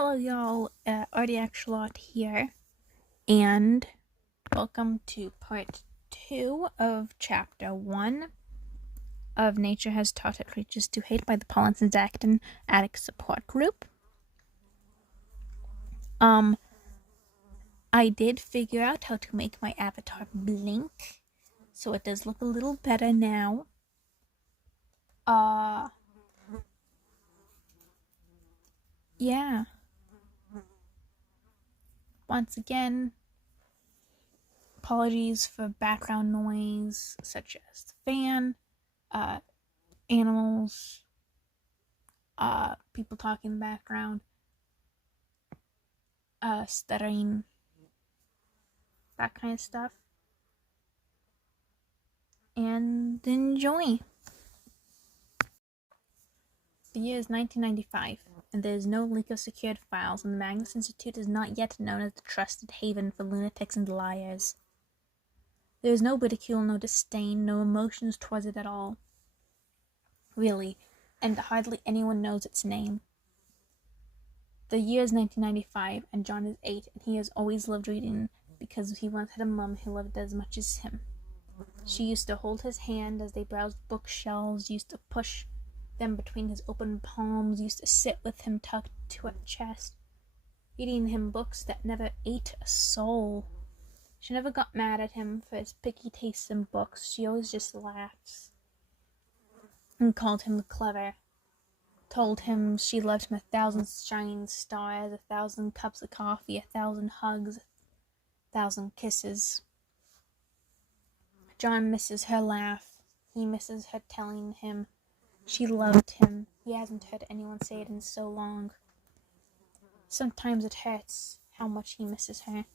Hello y'all, arty here, and welcome to part 2 of chapter 1 of Nature Has Taught Her Creatures to Hate by the Pollens and Zacton Attic Support Group. I did figure out how to make my avatar blink, so it does look a little better now. Yeah. Once again, apologies for background noise such as the fan, animals, people talking in the background, stuttering, that kind of stuff. And enjoy. The year is 1995, and there is no leak of secured files, and the Magnus Institute is not yet known as the trusted haven for lunatics and liars. There is no ridicule, no disdain, no emotions towards it at all. Really, and hardly anyone knows its name. The year is 1995, and John is 8, and he has always loved reading because he once had a mum who loved it as much as him. She used to hold his hand as they browsed bookshelves, used to push them between his open palms, used to sit with him tucked to her chest, reading him books that never ate a soul. She never got mad at him for his picky tastes in books. She always just laughs and called him clever, told him she loved him 1,000 shining stars, 1,000 cups of coffee, 1,000 hugs, 1,000 kisses. John misses her laugh. He misses her telling him she loved him. He hasn't heard anyone say it in so long. Sometimes it hurts how much he misses her.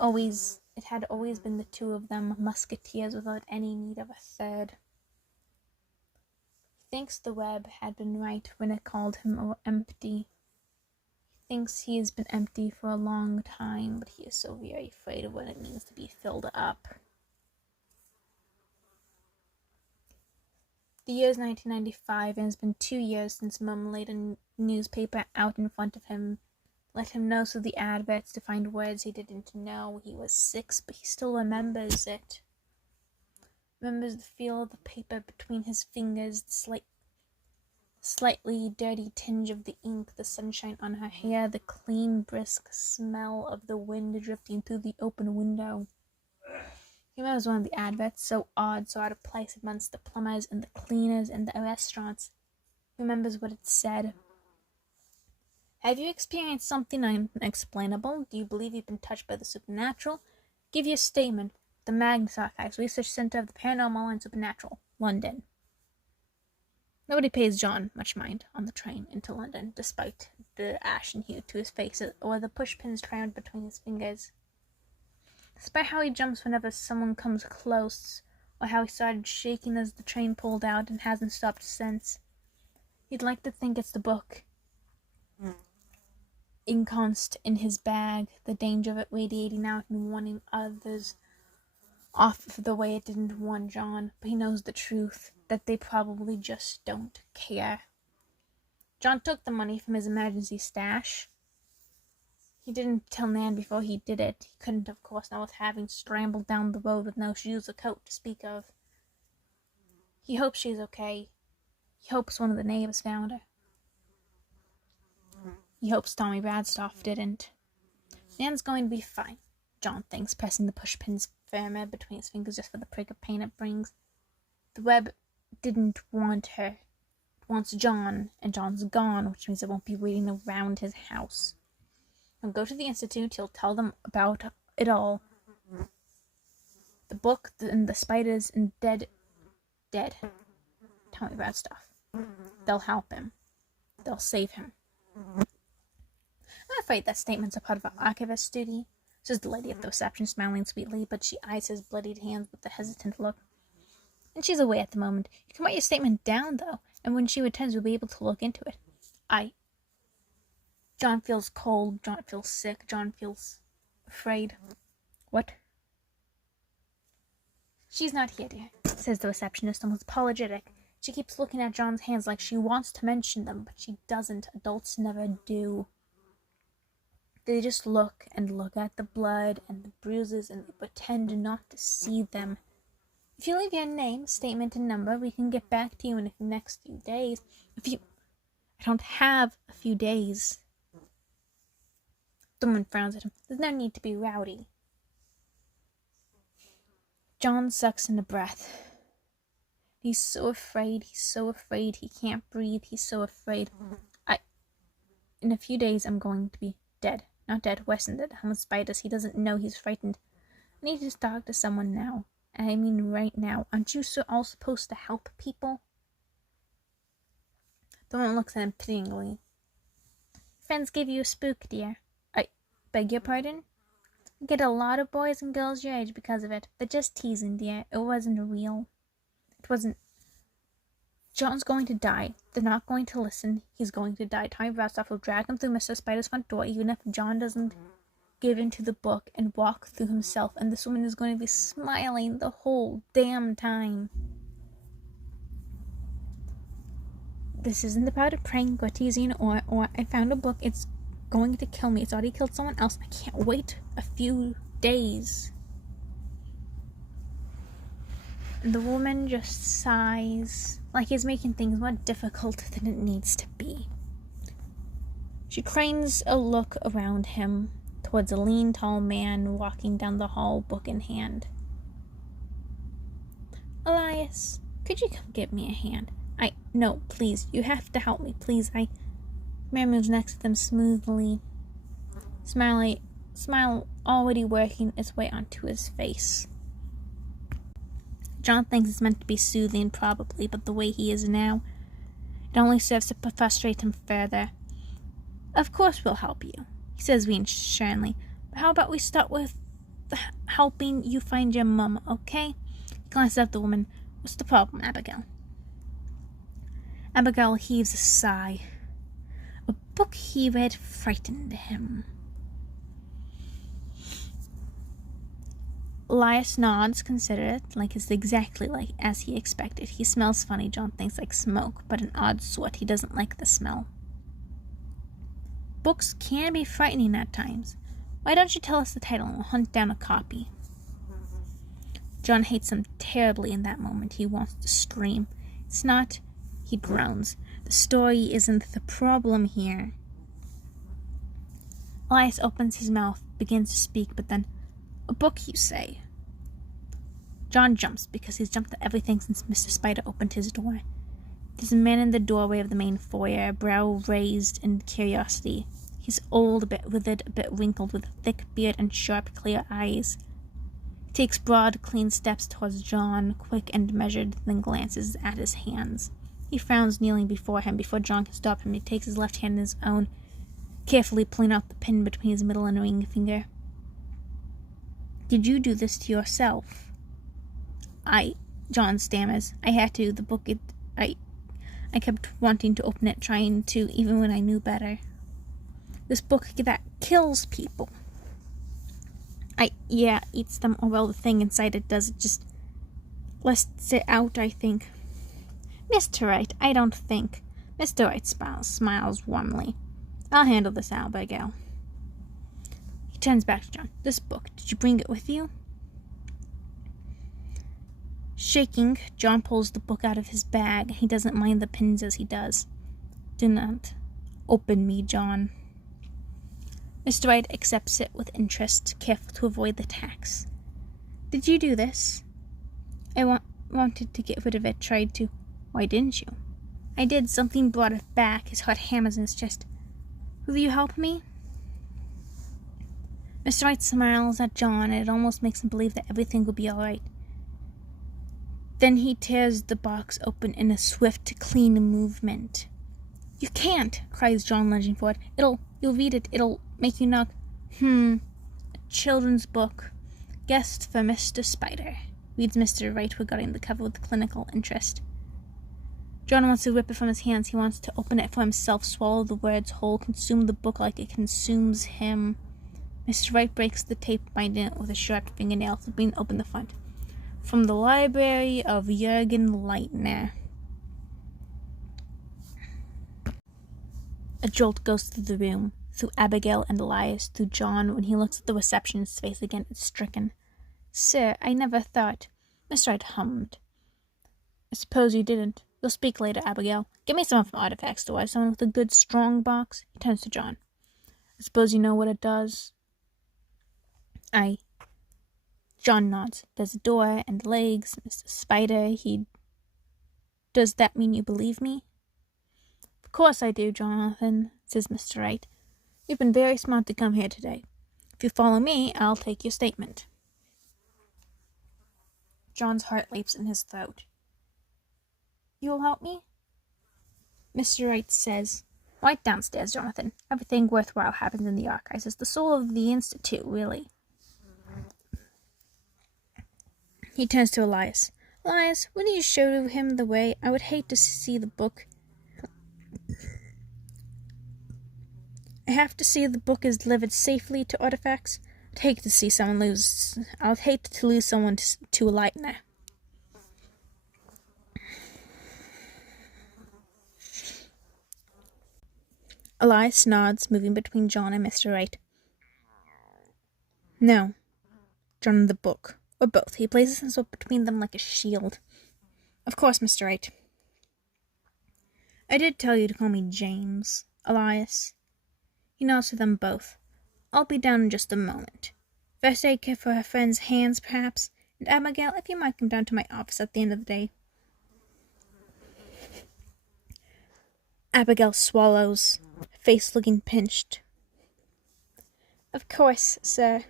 It had always been the two of them, musketeers without any need of a third. He thinks the web had been right when it called him empty. He thinks he has been empty for a long time, but he is so very afraid of what it means to be filled up. The year is 1995, and it's been 2 years since Mum laid a newspaper out in front of him, let him know through the adverts to find words he didn't know. He was 6, but he still remembers it. Remembers the feel of the paper between his fingers, the slightly dirty tinge of the ink, the sunshine on her hair, the clean, brisk smell of the wind drifting through the open window. He remembers one of the adverts, so odd, so out of place amongst the plumbers and the cleaners and the restaurants. He remembers what it said. Have you experienced something unexplainable? Do you believe you've been touched by the supernatural? Give your statement. The Magnus Archives, Research Center of the Paranormal and Supernatural, London. Nobody pays John much mind on the train into London, despite the ashen hue to his face or the pushpins crammed between his fingers. Despite how he jumps whenever someone comes close, or how he started shaking as the train pulled out and hasn't stopped since. He'd like to think it's the book ensconced in his bag, the danger of it radiating out and warning others off the way it didn't warn John, but he knows the truth, that they probably just don't care. John took the money from his emergency stash. He didn't tell Nan before he did it. He couldn't, of course, not with having scrambled down the road with no shoes or coat to speak of. He hopes she's okay. He hopes one of the neighbors found her. He hopes Tommy Bradstoff didn't. Nan's going to be fine, John thinks, pressing the pushpins firmer between his fingers just for the prick of pain it brings. The web didn't want her. It wants John, and John's gone, which means it won't be waiting around his house. He'll go to the Institute, he'll tell them about it all. The book, and the spiders, and dead. Tommy Bradstoff. They'll help him. They'll save him. I'm afraid that statement's a part of an archivist's duty, says the lady at the reception, smiling sweetly, but she eyes his bloodied hands with a hesitant look. And she's away at the moment. You can write your statement down, though, and when she returns, we'll be able to look into it. John feels cold, John feels sick, John feels afraid. What? She's not here, dear, says the receptionist, almost apologetic. She keeps looking at John's hands like she wants to mention them, but she doesn't. Adults never do. They just look and look at the blood and the bruises and they pretend not to see them. If you leave your name, statement, and number, we can get back to you in the next few days. I don't have a few days. The woman frowns at him. There's no need to be rowdy. John sucks in a breath. He's so afraid. He can't breathe. He's so afraid. In a few days, I'm going to be dead. Not dead, worse than dead. How much spiders? He doesn't know he's frightened. I need to talk to someone now. I mean right now. Aren't you all supposed to help people? The woman looks at him pityingly. Friends gave you a spook, dear. I beg your pardon? You get a lot of boys and girls your age because of it. They're just teasing, dear. It wasn't real. It wasn't. John's going to die. They're not going to listen. He's going to die. Tommy Roseth will drag him through Mr. Spider's front door, even if John doesn't give in to the book and walk through himself, and this woman is going to be smiling the whole damn time. This isn't about a prank or teasing or I found a book. It's going to kill me. It's already killed someone else. I can't wait a few days. And the woman just sighs, like he's making things more difficult than it needs to be. She cranes a look around him towards a lean, tall man walking down the hall, book in hand. Elias, could you come give me a hand? No, please, you have to help me, please. Man moves next to them smoothly, smile already working its way onto his face. John thinks it's meant to be soothing, probably, but the way he is now, it only serves to frustrate him further. Of course we'll help you, he says reassuringly, but how about we start with helping you find your mum, okay? He glances at the woman. What's the problem, Abigail? Abigail heaves a sigh. A book he read frightened him. Elias nods, considerate, like it's exactly like as he expected. He smells funny, John thinks, like smoke, but an odd sort. He doesn't like the smell. Books can be frightening at times. Why don't you tell us the title and we'll hunt down a copy? John hates him terribly in that moment. He wants to scream. It's not, he groans. The story isn't the problem here. Elias opens his mouth, begins to speak, but then, a book, you say? John jumps, because he's jumped at everything since Mr. Spider opened his door. There's a man in the doorway of the main foyer, brow raised in curiosity. He's old, a bit withered, a bit wrinkled, with a thick beard and sharp, clear eyes. He takes broad, clean steps towards John, quick and measured, then glances at his hands. He frowns, kneeling before him. Before John can stop him, he takes his left hand in his own, carefully pulling out the pin between his middle and ring finger. Did you do this to yourself? John stammers. I had to. The book, I kept wanting to open it, trying to, even when I knew better. This book that kills people. Eats them. Oh, well, the thing inside it does. It just lets it out, I think. Mr. Wright, I don't think. Mr. Wright smiles warmly. I'll handle this, Abigail. He turns back to John. This book, did you bring it with you? Shaking, John pulls the book out of his bag. He doesn't mind the pins as he does. Do not open me, John. Mr. Wright accepts it with interest, careful to avoid the tax. Did you do this? I wanted to get rid of it, tried to. Why didn't you? I did. Something brought it back. His heart hammers in his chest. Will you help me? Mr. Wright smiles at John, and it almost makes him believe that everything will be all right. Then he tears the box open in a swift, clean movement. You can't, cries John, lunging forward. You'll read it. It'll make you knock. A children's book. Guest for Mr. Spider, reads Mr. Wright, regarding the cover with clinical interest. John wants to rip it from his hands. He wants to open it for himself, swallow the words whole, consume the book like it consumes him. Mr. Wright breaks the tape, binding it with a sharp fingernail, flipping open the front. From the library of Jürgen Leitner. A jolt goes through the room. through Abigail and Elias, through John. When he looks at the receptionist's face again, it's stricken. Sir, I never thought... Mr. Wright hummed. I suppose you didn't. We'll speak later, Abigail. Get me some from Artifacts store. Someone with a good, strong box. He turns to John. I suppose you know what it does? John nods. There's a door and legs, Mr. Spider. Does that mean you believe me? Of course I do, Jonathan, says Mr. Wright. You've been very smart to come here today. If you follow me, I'll take your statement. John's heart leaps in his throat. You'll help me? Mr. Wright says, right downstairs, Jonathan. Everything worthwhile happens in the archives. It's the soul of the Institute, really. He turns to Elias. Elias, wouldn't you show him the way? I would hate to see the book. I have to see the book is delivered safely to Artifacts. I'd hate to see someone lose. I'd hate to lose someone to a lightner. Elias nods, moving between John and Mr. Wright. No. John and the book. Or both. He places himself between them like a shield. Of course, Mr. Wright. I did tell you to call me James, Elias. He nods to them both. I'll be down in just a moment. First aid kit for her friend's hands, perhaps. And Abigail, if you might come down to my office at the end of the day. Abigail swallows, face looking pinched. Of course, sir.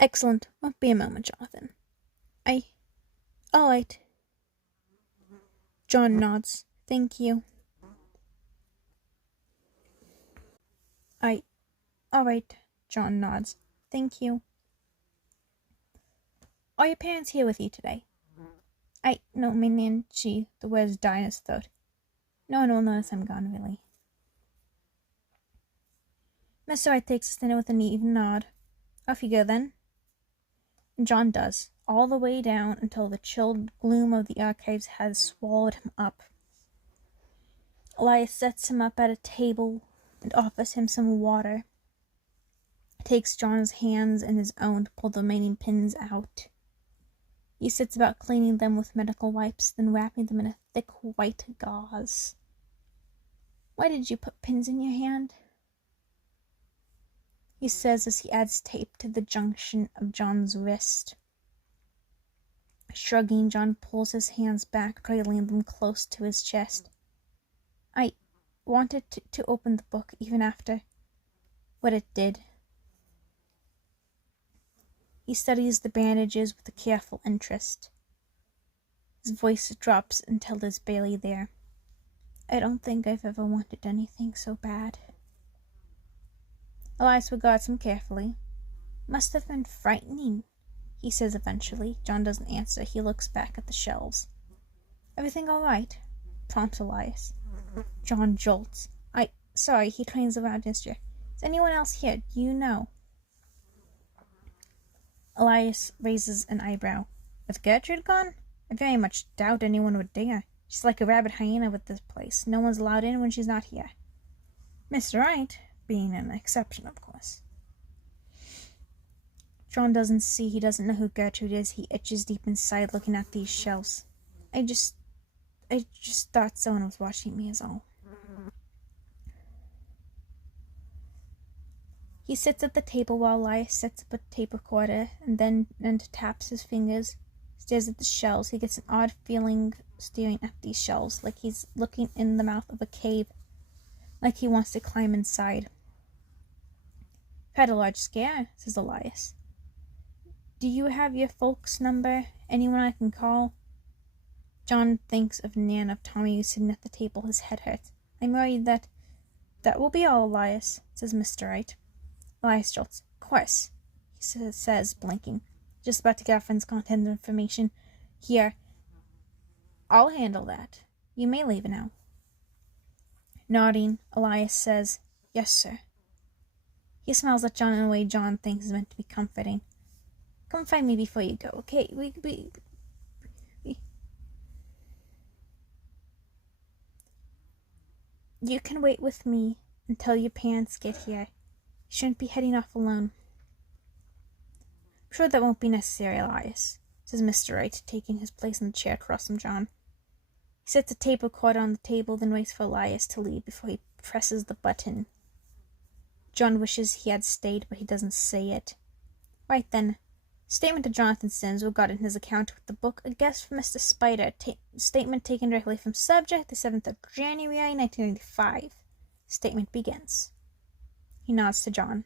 Excellent. Won't be a moment, Jonathan. All right. John nods. Thank you. All right. John nods. Thank you. Are your parents here with you today? No, my Nan, the words die in his throat. No one will notice I'm gone, really. Mr. Wright takes his dinner with an even nod. Off you go, then. And John does, all the way down until the chilled gloom of the archives has swallowed him up. Elias sets him up at a table and offers him some water. Takes John's hands in his own to pull the remaining pins out. He sits about cleaning them with medical wipes, then wrapping them in a thick white gauze. Why did you put pins in your hand? He says as he adds tape to the junction of John's wrist. Shrugging, John pulls his hands back, cradling them close to his chest. I wanted to open the book even after what it did. He studies the bandages with a careful interest. His voice drops until it's barely there. I don't think I've ever wanted anything so bad. Elias regards him carefully. Must have been frightening, he says eventually. John doesn't answer. He looks back at the shelves. Everything all right? Prompts Elias. John jolts. Sorry, he turns around gesture. Is anyone else here? Do you know? Elias raises an eyebrow. With Gertrude gone? I very much doubt anyone would dare. She's like a rabid hyena with this place. No one's allowed in when she's not here. Mr. Wright, being an exception, of course. John doesn't see. He doesn't know who Gertrude is. He itches deep inside looking at these shelves. I just thought someone was watching me is all. He sits at the table while Elias sets up a tape recorder and taps his fingers, stares at the shelves. He gets an odd feeling staring at these shelves, like he's looking in the mouth of a cave, like he wants to climb inside. I've had a large scare, says Elias. Do you have your folks' number? Anyone I can call? John thinks of Nan, of Tommy, who's sitting at the table. His head hurts. I'm worried that will be all, Elias, says Mr. Wright. Elias jolts. Of course, he says, blinking. Just about to get our friend's contact information. Here. I'll handle that. You may leave now. Nodding, Elias says, Yes, sir. He smiles at John in a way John thinks is meant to be comforting. Come find me before you go, okay? You can wait with me until your parents get here. You shouldn't be heading off alone. I'm sure that won't be necessary, Elias, says Mr. Wright, taking his place in the chair across from John. He sets a tape recorder on the table, then waits for Elias to leave before he presses the button. John wishes he had stayed, but he doesn't say it. Right then, statement of Jonathan Sims regarding his account with the book, a guest from Mr. Spider, statement taken directly from subject, the 7th of January, 1995. Statement begins. He nods to John.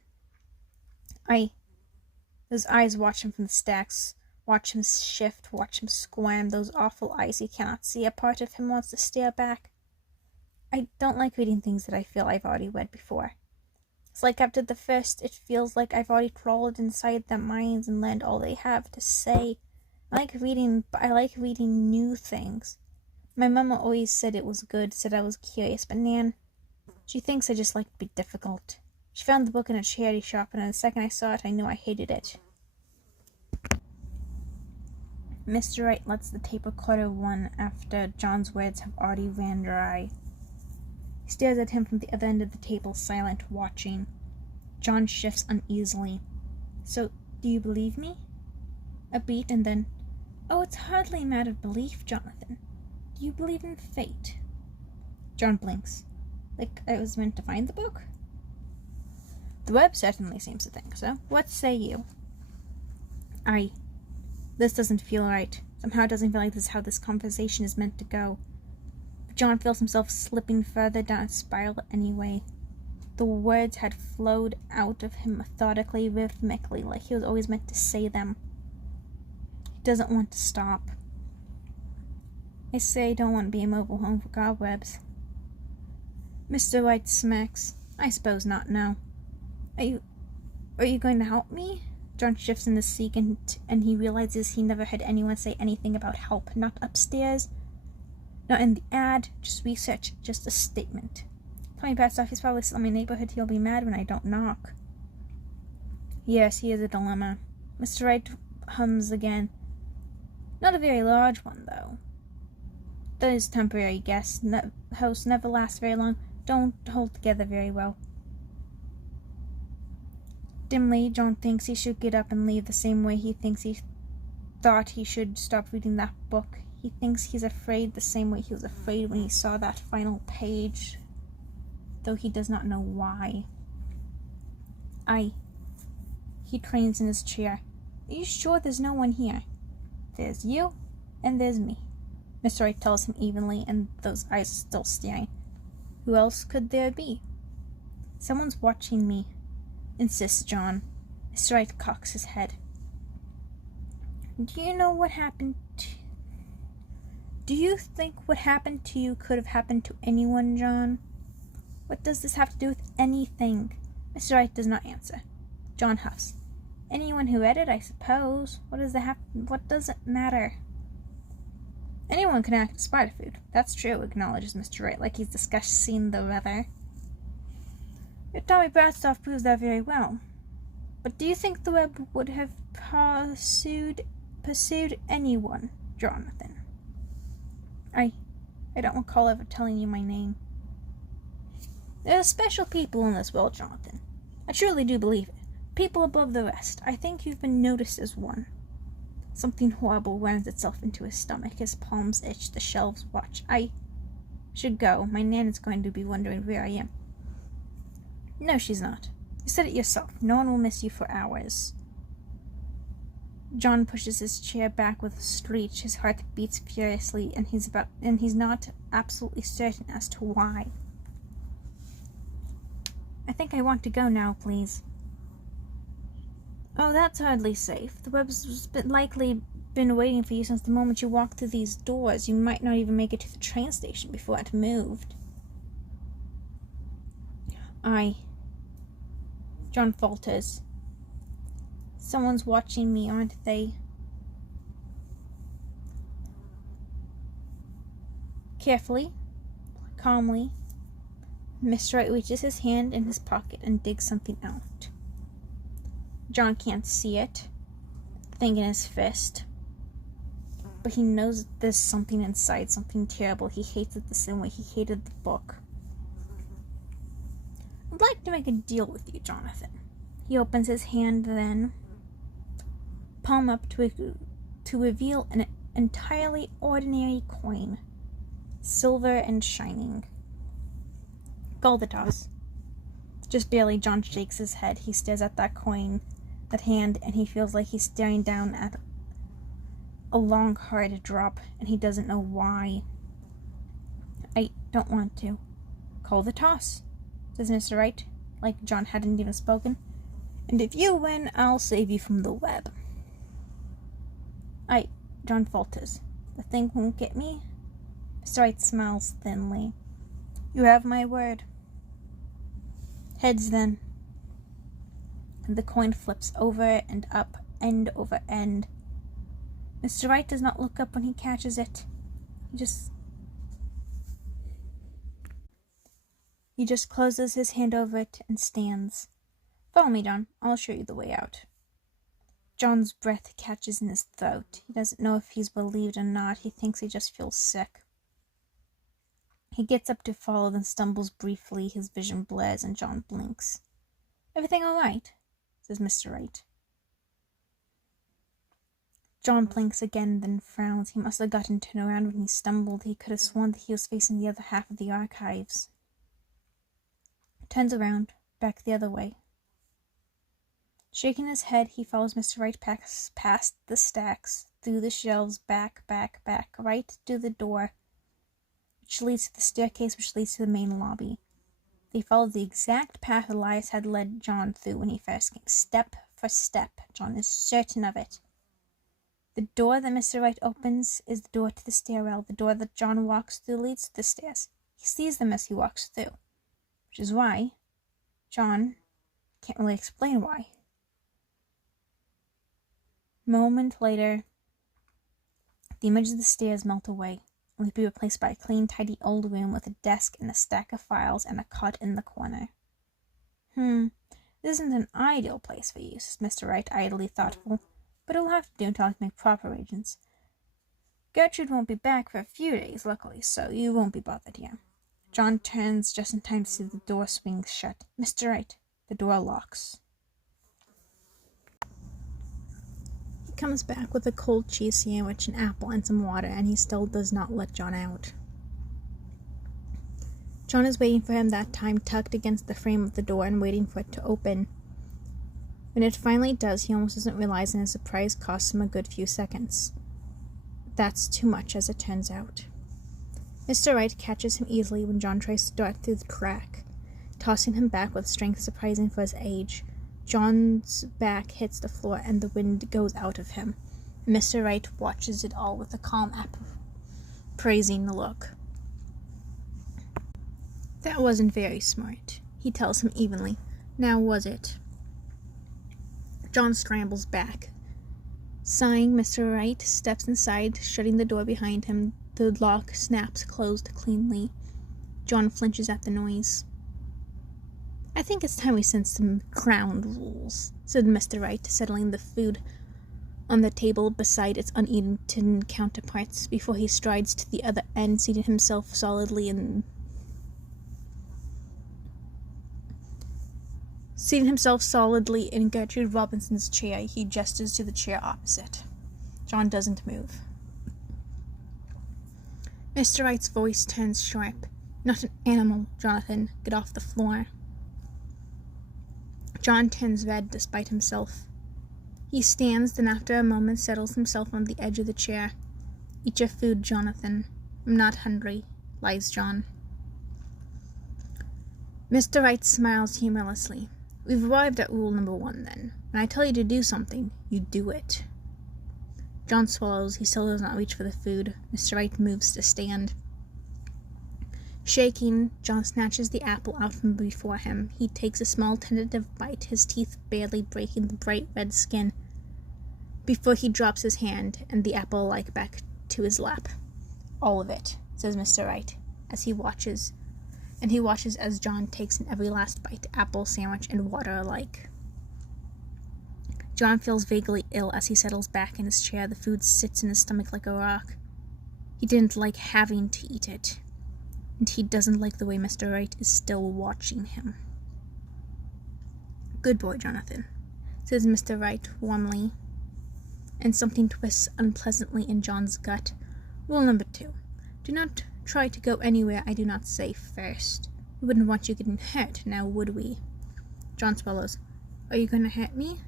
Those eyes watch him from the stacks, watch him shift, watch him squirm, those awful eyes he cannot see. A part of him wants to stare back. I don't like reading things that I feel I've already read before. It's like after the first, it feels like I've already crawled inside their minds and learned all they have to say. I like reading, but I like reading new things. My mama always said it was good, said I was curious, but Nan, she thinks I just like to be difficult. She found the book in a charity shop, and the second I saw it, I knew I hated it. Mr. Wright lets the tape recorder run after John's words have already ran dry. He stares at him from the other end of the table, silent, watching. John shifts uneasily. So, do you believe me? A beat, and then, oh, it's hardly a matter of belief, Jonathan. Do you believe in fate? John blinks. Like I was meant to find the book? The web certainly seems to think so. What say you? This doesn't feel right. Somehow it doesn't feel like this is how this conversation is meant to go. But John feels himself slipping further down a spiral anyway. The words had flowed out of him methodically, rhythmically, like he was always meant to say them. He doesn't want to stop. I say I don't want to be a mobile home for cobwebs. Mr. White smacks. I suppose not now. Are you going to help me? John shifts in the seat and he realizes he never heard anyone say anything about help. Not upstairs, not in the ad, just research, just a statement. Tommy Patstoff is probably still in my neighborhood. He'll be mad when I don't knock. Yes, he is a dilemma. Mr. Wright hums again. Not a very large one, though. That is temporary, guess. Hosts never last very long. Don't hold together very well. Dimly, John thinks he should get up and leave the same way he thinks he thought he should stop reading that book. He thinks he's afraid the same way he was afraid when he saw that final page, though he does not know why. He cranes in his chair. Are you sure there's no one here? There's you, and there's me. Mr. Wright tells him evenly, and those eyes are still staring. Who else could there be? Someone's watching me, insists John. Mr. Wright cocks his head. Do you know what happened Do you think what happened to you could have happened to anyone, John? What does this have to do with anything? Mr. Wright does not answer. John huffs. Anyone who read it, I suppose. What does it matter? Anyone can act as spider food. That's true, acknowledges Mr. Wright, like he's discussing the weather. Your Tommy Bradstoff proves that very well. But do you think the web would have pursued anyone, Jonathan? I don't recall ever telling you my name. There are special people in this world, Jonathan. I truly do believe it. People above the rest. I think you've been noticed as one. Something horrible rounds itself into his stomach. His palms itch. The shelves watch. I should go. My Nan is going to be wondering where I am. No, she's not. You said it yourself. No one will miss you for hours. John pushes his chair back with a screech. His heart beats furiously, and he's not absolutely certain as to why. I think I want to go now, please. Oh, that's hardly safe. The web's likely been waiting for you since the moment you walked through these doors. You might not even make it to the train station before it moved. John falters. Someone's watching me, aren't they? Carefully, calmly, Mr. Wright reaches his hand in his pocket and digs something out. John can't see it, the thing in his fist, but he knows there's something inside, something terrible. He hates it the same way he hated the book. I'd like to make a deal with you, Jonathan. He opens his hand then, palm up to reveal an entirely ordinary coin, silver and shining. Call the toss. Just barely, John shakes his head. He stares at that coin, that hand, and he feels like he's staring down at a long, hard drop, and he doesn't know why. I don't want to. Call the toss, says Mr. Wright, like John hadn't even spoken. And if you win, I'll save you from the web. John falters. The thing won't get me? Mr. Wright smiles thinly. You have my word. Heads then. And the coin flips over and up, end over end. Mr. Wright does not look up when he catches it. He just closes his hand over it and stands. Follow me, John. I'll show you the way out. John's breath catches in his throat. He doesn't know if he's relieved or not. He thinks he just feels sick. He gets up to follow, then stumbles briefly. His vision blurs, and John blinks. Everything all right? Says Mr. Wright. John blinks again, then frowns. He must have gotten turned around when he stumbled. He could have sworn that he was facing the other half of the archives. Turns around, back the other way. Shaking his head, he follows Mr. Wright past the stacks, through the shelves, back, right to the door, which leads to the staircase, which leads to the main lobby. They follow the exact path Elias had led John through when he first came, step for step. John is certain of it. The door that Mr. Wright opens is the door to the stairwell. The door that John walks through leads to the stairs. He sees them as he walks through, which is why John can't really explain why. Moment later, the image of the stairs melt away, only to be replaced by a clean, tidy old room with a desk and a stack of files and a cot in the corner. This isn't an ideal place for you, says Mr. Wright, idly thoughtful, but it'll have to do until I can make proper arrangements. Gertrude won't be back for a few days, luckily, so you won't be bothered here. John turns just in time to see the door swings shut. Mr. Wright, the door locks. He comes back with a cold cheese sandwich, an apple, and some water, and he still does not let John out. John is waiting for him that time, tucked against the frame of the door and waiting for it to open. When it finally does, he almost doesn't realize, and his surprise costs him a good few seconds. That's too much, as it turns out. Mr. Wright catches him easily when John tries to dart through the crack, tossing him back with strength surprising for his age. John's back hits the floor, and the wind goes out of him. Mr. Wright watches it all with a calm, praising look. That wasn't very smart, he tells him evenly. Now was it? John scrambles back. Sighing, Mr. Wright steps inside, shutting the door behind him. The lock snaps closed cleanly. John flinches at the noise. I think it's time we sent some ground rules, said Mr. Wright, settling the food on the table beside its uneaten counterparts before he strides to the other end, seating himself solidly in Gertrude Robinson's chair. He gestures to the chair opposite. John doesn't move. Mr. Wright's voice turns sharp. Not an animal, Jonathan. Get off the floor. John turns red despite himself. He stands, then after a moment settles himself on the edge of the chair. Eat your food, Jonathan. I'm not hungry, lies John. Mr. Wright smiles humorlessly. We've arrived at rule number 1, then. When I tell you to do something, you do it. John swallows. He still does not reach for the food. Mr. Wright moves to stand. Shaking, John snatches the apple out from before him. He takes a small tentative bite, his teeth barely breaking the bright red skin, before he drops his hand and the apple alike back to his lap. All of it, says Mr. Wright, as he watches as John takes in every last bite, apple, sandwich, and water alike. John feels vaguely ill as he settles back in his chair. The food sits in his stomach like a rock. He didn't like having to eat it, and he doesn't like the way Mr. Wright is still watching him. Good boy, Jonathan, says Mr. Wright warmly, and something twists unpleasantly in John's gut. Rule number 2. Do not try to go anywhere I do not say first. We wouldn't want you getting hurt, now would we? John swallows. Are you going to hurt me?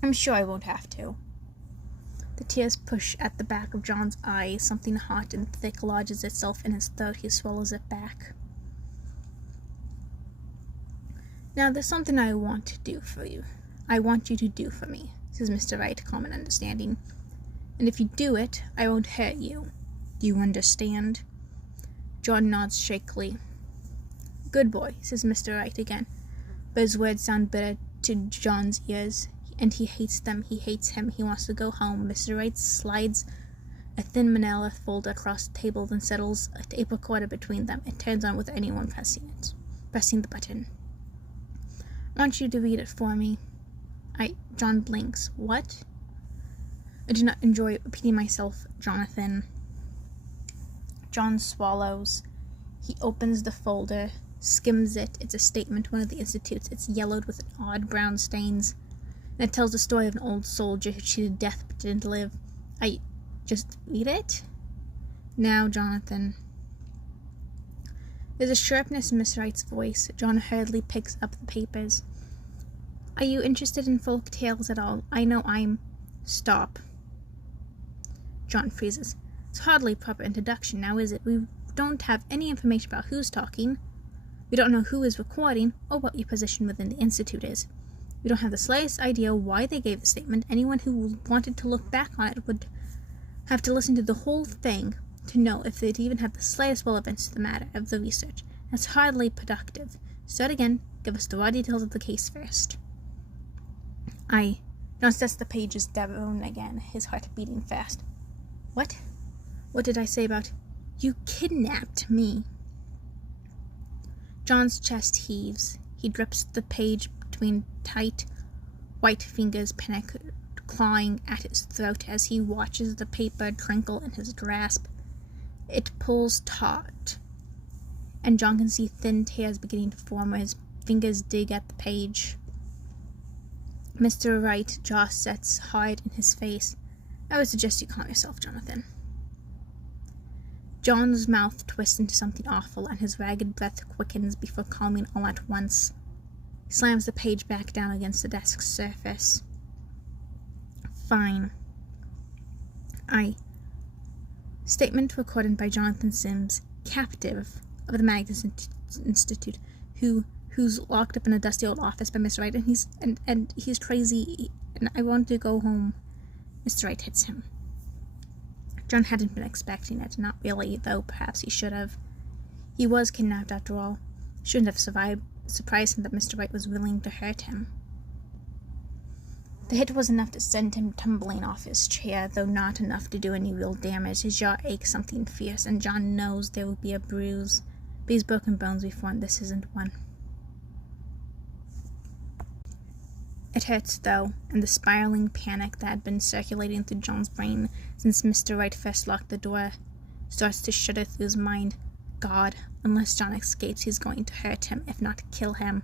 I'm sure I won't have to. The tears push at the back of John's eyes. Something hot and thick lodges itself in his throat. He swallows it back. Now, there's something I want to do for you. I want you to do for me, says Mr. Wright, calm and understanding. And if you do it, I won't hurt you. Do you understand? John nods shakily. Good boy, says Mr. Wright again, but his words sound bitter to John's ears, and he hates them. He hates him. He wants to go home. Mr. Wright slides a thin manila folder across the table, then settles a tape recorder between them. It turns on with anyone pressing the button. I want you to read it for me. John blinks. What? I do not enjoy repeating myself, Jonathan. John swallows. He opens the folder, skims it. It's a statement, one of the institutes. It's yellowed with odd brown stains. And it tells the story of an old soldier who cheated death but didn't live. Just read it? Now, Jonathan. There's a sharpness in Miss Wright's voice. John hurriedly picks up the papers. Are you interested in folk tales at all? I know I'm... Stop. John freezes. It's hardly a proper introduction now, is it? We don't have any information about who's talking. We don't know who is recording or what your position within the Institute is. We don't have the slightest idea why they gave the statement. Anyone who wanted to look back on it would have to listen to the whole thing to know if they'd even have the slightest relevance to the matter of the research. That's hardly productive. Start again. Give us the raw details of the case first. John sets the pages down again, his heart beating fast. What? What did I say about... You kidnapped me. John's chest heaves. He grips the page between tight, white fingers, panic clawing at his throat as he watches the paper crinkle in his grasp. It pulls taut, and John can see thin tears beginning to form where his fingers dig at the page. Mr. Wright's jaw sets hard in his face. I would suggest you calm yourself, Jonathan. John's mouth twists into something awful, and his ragged breath quickens before calming all at once. He slams the page back down against the desk's surface. Fine. Statement recorded by Jonathan Sims, captive of the Magnus Institute, who's locked up in a dusty old office by Mr. Wright, and he's crazy, and I want to go home. Mr. Wright hits him. John hadn't been expecting it, not really, though perhaps he should have. He was kidnapped after all. Shouldn't have surprised him that Mr. Wright was willing to hurt him. The hit was enough to send him tumbling off his chair, though not enough to do any real damage. His jaw aches something fierce, and John knows there will be a bruise. These broken bones before, and this isn't one. It hurts, though, and the spiraling panic that had been circulating through John's brain since Mr. Wright first locked the door starts to shudder through his mind. God, unless John escapes, he's going to hurt him, if not kill him.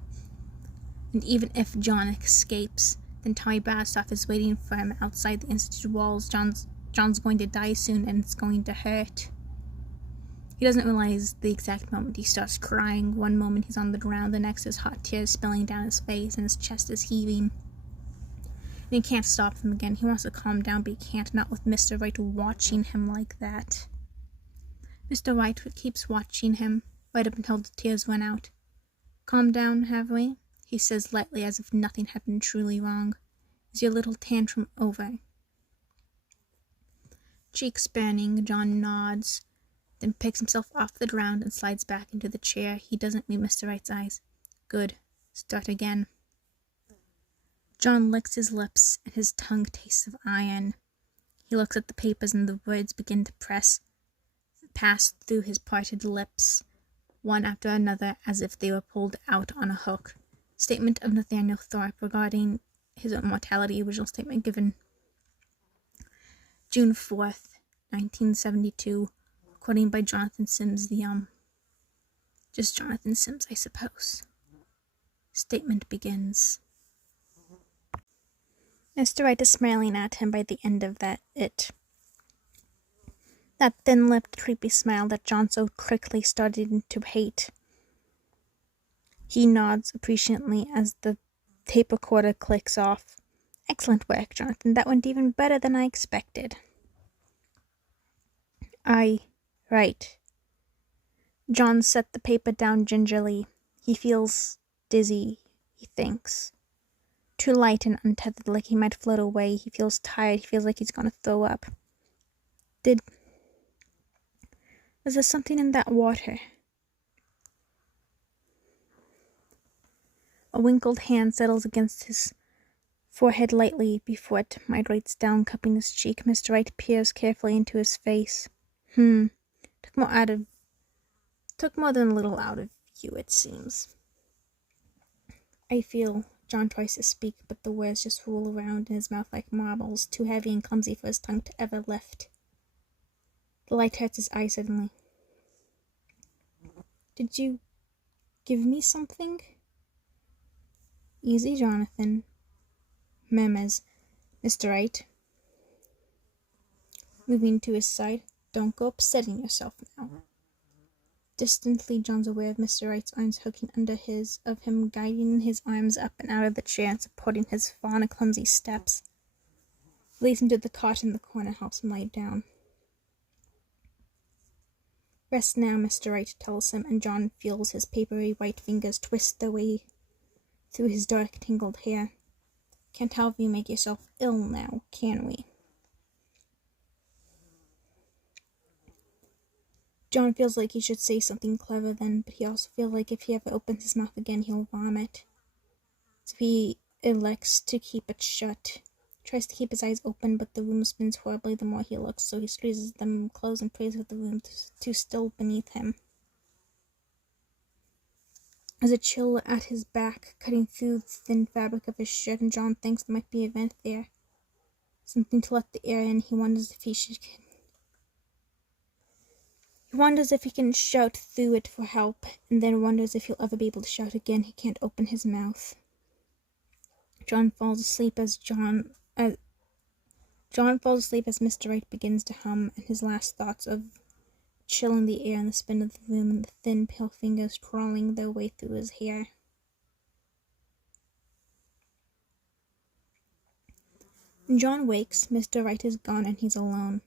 And even if John escapes, then Tommy Bradstoff is waiting for him outside the Institute walls. John's going to die soon, and it's going to hurt. He doesn't realize the exact moment he starts crying. One moment he's on the ground, the next his hot tears spilling down his face, and his chest is heaving. And he can't stop them again. He wants to calm down, but he can't, not with Mr. Wright watching him like that. Mr. Wright keeps watching him, right up until the tears went out. Calm down, have we? He says lightly, as if nothing had been truly wrong. Is your little tantrum over? Cheeks burning, John nods, then picks himself off the ground and slides back into the chair. He doesn't meet Mr. Wright's eyes. Good. Start again. John licks his lips, and his tongue tastes of iron. He looks at the papers, and the words begin to pass through his parted lips, one after another, as if they were pulled out on a hook. Statement of Nathaniel Thorpe regarding his immortality. Original statement given June 4th, 1972. Recording by Jonathan Sims, just Jonathan Sims, I suppose. statement begins. Mr. Wright is smiling at him by the end of that thin-lipped, creepy smile that John so quickly started to hate. He nods appreciatively as the tape recorder clicks off. Excellent work, Jonathan. That went even better than I expected. Right. John set the paper down gingerly. He feels dizzy, he thinks. Too light and untethered, like he might float away. He feels tired. He feels like he's gonna throw up. Was there something in that water? A wrinkled hand settles against his forehead lightly before it migrates down, cupping his cheek. Mr. Wright peers carefully into his face. Took more than a little out of you, it seems. I feel. John tries to speak, but the words just roll around in his mouth like marbles, too heavy and clumsy for his tongue to ever lift. The light hurts his eye suddenly. Did you give me something? Easy, Jonathan, murmurs Mr. Wright, moving to his side. Don't go upsetting yourself now. Distantly, John's aware of Mr. Wright's arms hooking under his, of him guiding his arms up and out of the chair and supporting his fawn and clumsy steps. He leads him to the cot in the corner, helps him lie down. Rest now, Mr. Wright tells him, and John feels his papery white fingers twist their way through his dark, tangled hair. Can't have you make yourself ill now, can we? John feels like he should say something clever then, but he also feels like if he ever opens his mouth again, he'll vomit. So he elects to keep it shut. Tries to keep his eyes open, but the room spins horribly the more he looks, so he squeezes them closed and prays for the room to still beneath him. There's a chill at his back, cutting through the thin fabric of his shirt, and John thinks there might be a vent there. Something to let the air in. He wonders if he can shout through it for help, and then wonders if he'll ever be able to shout again. He can't open his mouth. John falls asleep as Mr. Wright begins to hum, and his last thoughts of chill in the air and the spin of the room and the thin, pale fingers crawling their way through his hair. When John wakes, Mr. Wright is gone and he's alone.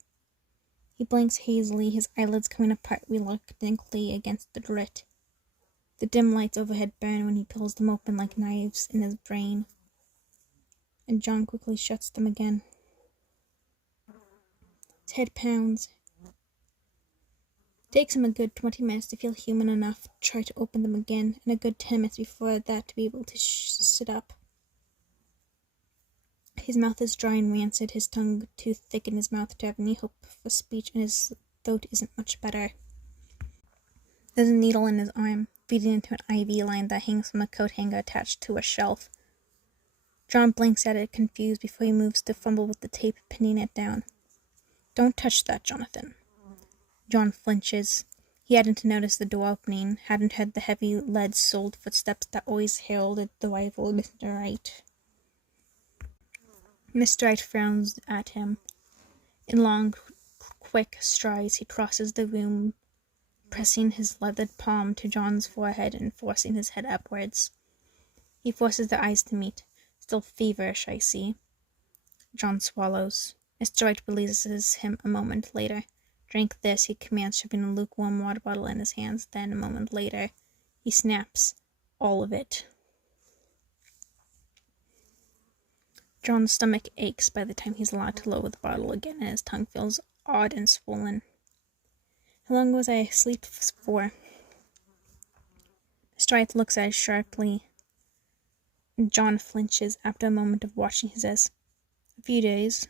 He blinks hazily, his eyelids coming apart reluctantly against the grit. The dim lights overhead burn when he pulls them open like knives in his brain, and John quickly shuts them again. His head pounds. It takes him a good 20 minutes to feel human enough to try to open them again, and a good 10 minutes before that to be able to sit up. His mouth is dry and rancid, his tongue too thick in his mouth to have any hope for speech, and his throat isn't much better. There's a needle in his arm, feeding into an IV line that hangs from a coat hanger attached to a shelf. John blinks at it, confused, before he moves to fumble with the tape, pinning it down. Don't touch that, Jonathan. John flinches. He hadn't noticed the door opening, hadn't heard the heavy, lead-soled footsteps that always heralded the arrival of Mr. Wright. Mr. Wright frowns at him. In long, quick strides, he crosses the room, pressing his leathered palm to John's forehead and forcing his head upwards. He forces their eyes to meet. Still feverish, I see. John swallows. Mr. Wright releases him a moment later. Drink this, he commands, shoving a lukewarm water bottle in his hands. Then, a moment later, he snaps. All of it. John's stomach aches by the time he's allowed to lower the bottle again, and his tongue feels odd and swollen. How long was I asleep for? Mr. Wright looks at us sharply. John flinches after a moment of watching. He says, "A few days."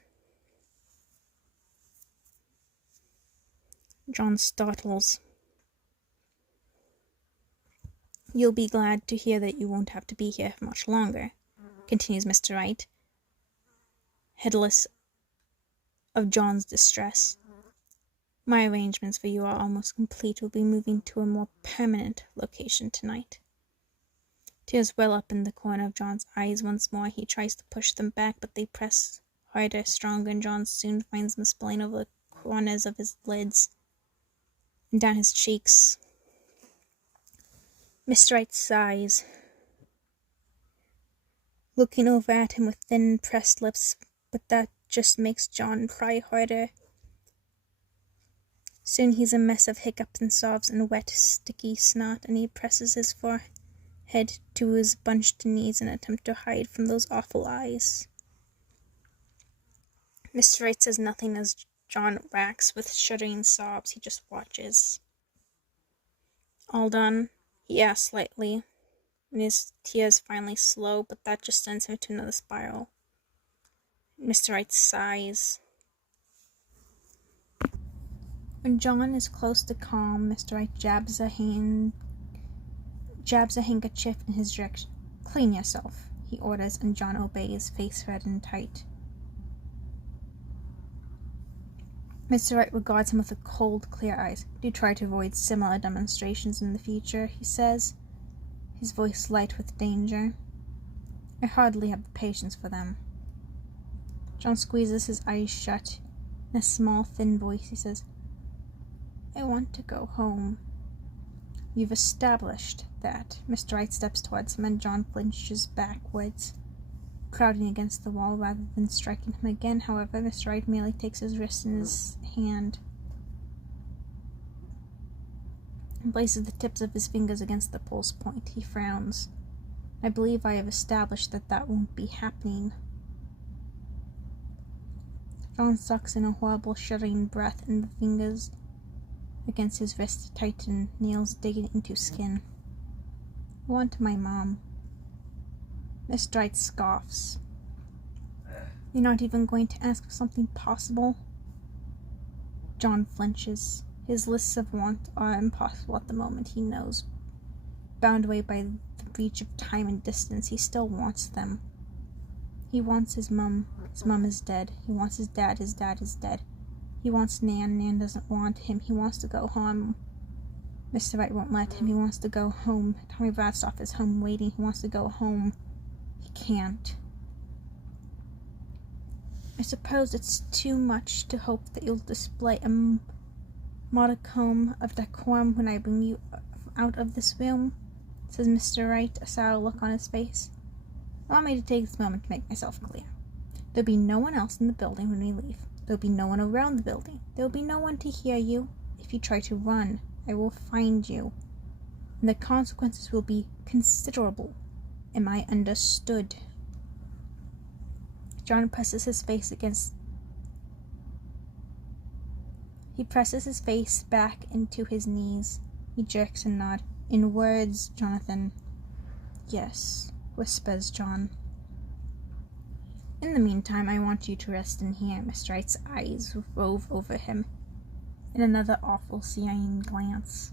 John startles. "You'll be glad to hear that you won't have to be here for much longer," continues Mr. Wright, heedless of John's distress. "My arrangements for you are almost complete. We'll be moving to a more permanent location tonight." Tears well up in the corner of John's eyes once more. He tries to push them back, but they press harder, stronger, and John soon finds them spilling over the corners of his lids and down his cheeks. Mr. Wright sighs, looking over at him with thin, pressed lips, but that just makes John cry harder. Soon he's a mess of hiccups and sobs and wet, sticky snot, and he presses his forehead to his bunched knees in an attempt to hide from those awful eyes. Mr. Wright says nothing as John racks with shuddering sobs. He just watches. All done? He asks slightly, when his tears finally slow, but that just sends him to another spiral. Mr. Wright sighs. When John is close to calm, Mr. Wright jabs a handkerchief in his direction. "Clean yourself," he orders, and John obeys, face red and tight. Mr. Wright regards him with cold, clear eyes. "Do try to avoid similar demonstrations in the future," he says, his voice light with danger. "I hardly have the patience for them." John squeezes his eyes shut. In a small, thin voice, he says, "I want to go home." "You've established that." Mr. Wright steps towards him, and John flinches backwards, crowding against the wall rather than striking him again. However, Mr. Wright merely takes his wrist in his hand and places the tips of his fingers against the pulse point. He frowns. "I believe I have established that won't be happening." John sucks in a horrible, shuddering breath, and the fingers against his wrist tighten, nails digging into skin. "I want my mom." Mr. Wright scoffs. "You're not even going to ask for something possible?" John flinches. His lists of wants are impossible at the moment, he knows. Bound away by the reach of time and distance, he still wants them. He wants his mum. His mum is dead. He wants his dad. His dad is dead. He wants Nan. Nan doesn't want him. He wants to go home. Mr. Wright won't let him. He wants to go home. Tommy Bradstoff is home waiting. He wants to go home. He can't. "I suppose it's too much to hope that you'll display a modicum of decorum when I bring you out of this room," says Mr. Wright, a sour look on his face. "Allow me to take this moment to make myself clear. There'll be no one else in the building when we leave. There'll be no one around the building. There'll be no one to hear you. If you try to run, I will find you. And the consequences will be considerable. Am I understood?" John presses his face back into his knees. He jerks a nod. "In words, Jonathan." "Yes," whispers John. "In the meantime, I want you to rest in here." Mr. Wright's eyes rove over him in another awful seeing glance.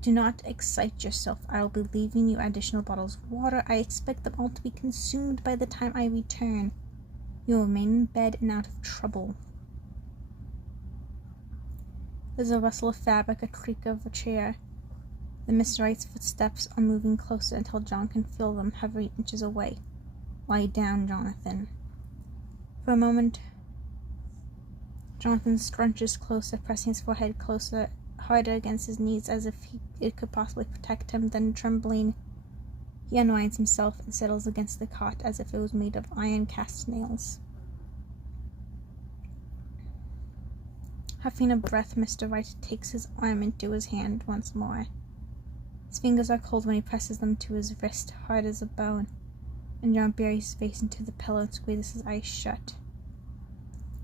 "Do not excite yourself. I will be leaving you additional bottles of water. I expect them all to be consumed by the time I return. You will remain in bed and out of trouble." There's a rustle of fabric, a creak of a chair. Then Mr. Wright's footsteps are moving closer until John can feel them hovering inches away. "Lie down, Jonathan." For a moment, Jonathan scrunches closer, pressing his forehead closer, harder against his knees, as if it could possibly protect him. Then, trembling, he unwinds himself and settles against the cot as if it was made of iron cast nails. Huffing a breath, Mr. Wright takes his arm into his hand once more. His fingers are cold when he presses them to his wrist, hard as a bone, and John buries his face into the pillow and squeezes his eyes shut.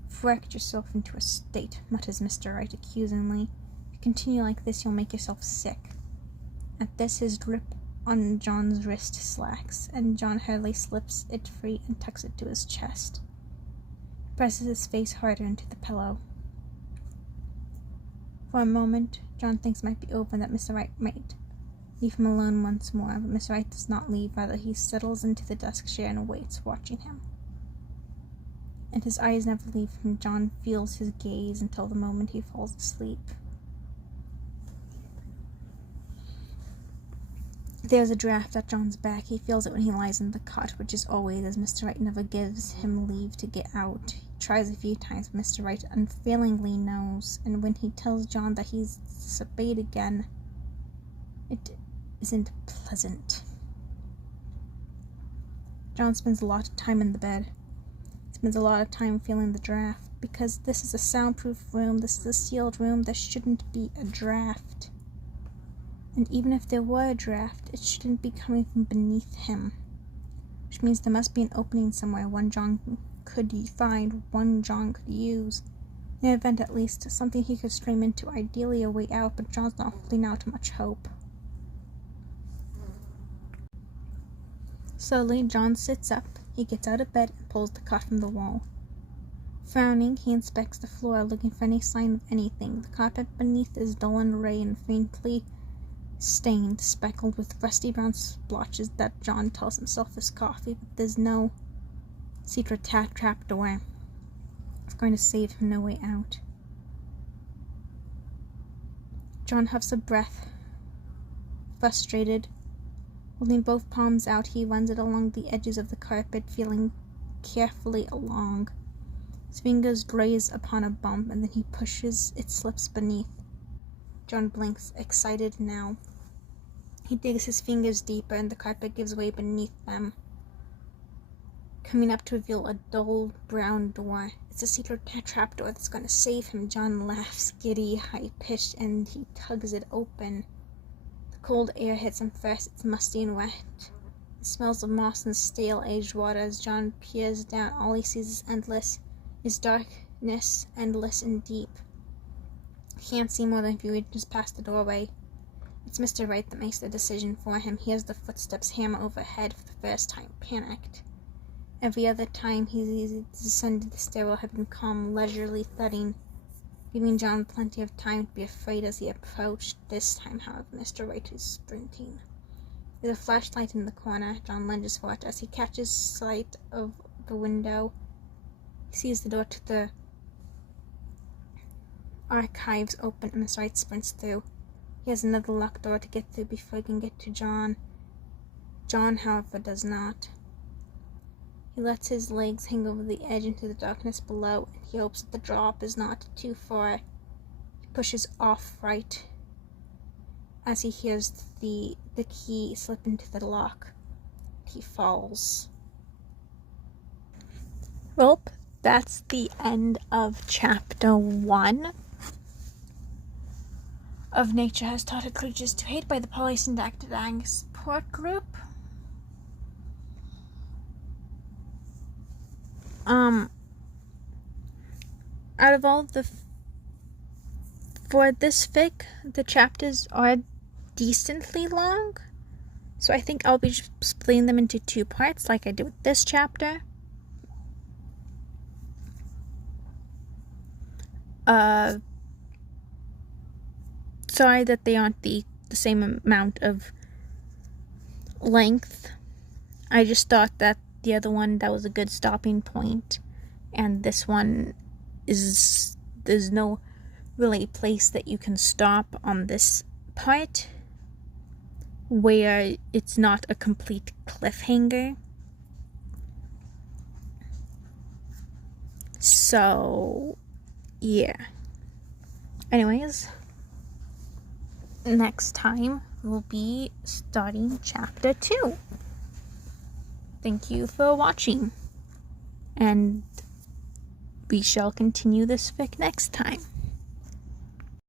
"You've worked yourself into a state," mutters Mr. Wright accusingly. "If you continue like this, you'll make yourself sick." At this, his grip on John's wrist slacks, and John hurriedly slips it free and tucks it to his chest. He presses his face harder into the pillow. For a moment, John thinks it might be over and that Mr. Wright might leave him alone once more, but Mr. Wright does not leave. Rather, he settles into the desk chair and waits, watching him. And his eyes never leave him. John feels his gaze until the moment he falls asleep. There's a draft at John's back. He feels it when he lies in the cot, which is always, as Mr. Right never gives him leave to get out. He tries a few times, but Mr. Right unfailingly knows, and when he tells John that he's disobeyed again, it isn't pleasant. John spends a lot of time in the bed. He spends a lot of time feeling the draft, because this is a soundproof room, this is a sealed room, there shouldn't be a draft. And even if there were a draft, it shouldn't be coming from beneath him. Which means there must be an opening somewhere one John could find, one John could use. In an event, at least, something he could stream into, ideally a way out, but John's not holding out much hope. Slowly, John sits up. He gets out of bed and pulls the cot from the wall. Frowning, he inspects the floor, looking for any sign of anything. The carpet beneath is dull and gray and faintly stained, speckled with rusty brown splotches that John tells himself is coffee, but there's no secret trapdoor. It's going to save him no way out. John huffs a breath. Frustrated, holding both palms out, he runs it along the edges of the carpet, feeling carefully along. His fingers graze upon a bump, and then he pushes, it slips beneath. John blinks, excited now. He digs his fingers deeper, and the carpet gives way beneath them, coming up to reveal a dull brown door. It's a secret trapdoor that's going to save him. John laughs, giddy, high-pitched, and he tugs it open. The cold air hits him first. It's musty and wet. It smells of moss and stale aged water. As John peers down, all he sees is darkness, endless and deep. He can't see more than a few inches past the doorway. It's Mr. Right that makes the decision for him. He hears the footsteps hammer overhead for the first time, panicked. Every other time he descended the stairwell had been calm, leisurely thudding, giving John plenty of time to be afraid as he approached. This time, however, Mr. Right is sprinting. There's a flashlight in the corner. John lunges for it. As he catches sight of the window, he sees the door to the archives open, and Mr. Right sprints through. He has another locked door to get through before he can get to John. John, however, does not. He lets his legs hang over the edge into the darkness below, and he hopes that the drop is not too far. He pushes off right as he hears the key slip into the lock. He falls. Well, that's the end of chapter 1 of Nature Has Taught Her Creatures to Hate by the Polysyndactyl Support Group. Out of all for this fic, the chapters are decently long, so I think I'll be splitting them into 2 parts like I did with this chapter. Sorry that they aren't the same amount of length. I just thought that the other one, that was a good stopping point, and this one there's no really place that you can stop on this part where it's not a complete cliffhanger. So yeah, anyways, next time we'll be starting chapter 2. Thank you for watching, and we shall continue this fic next time.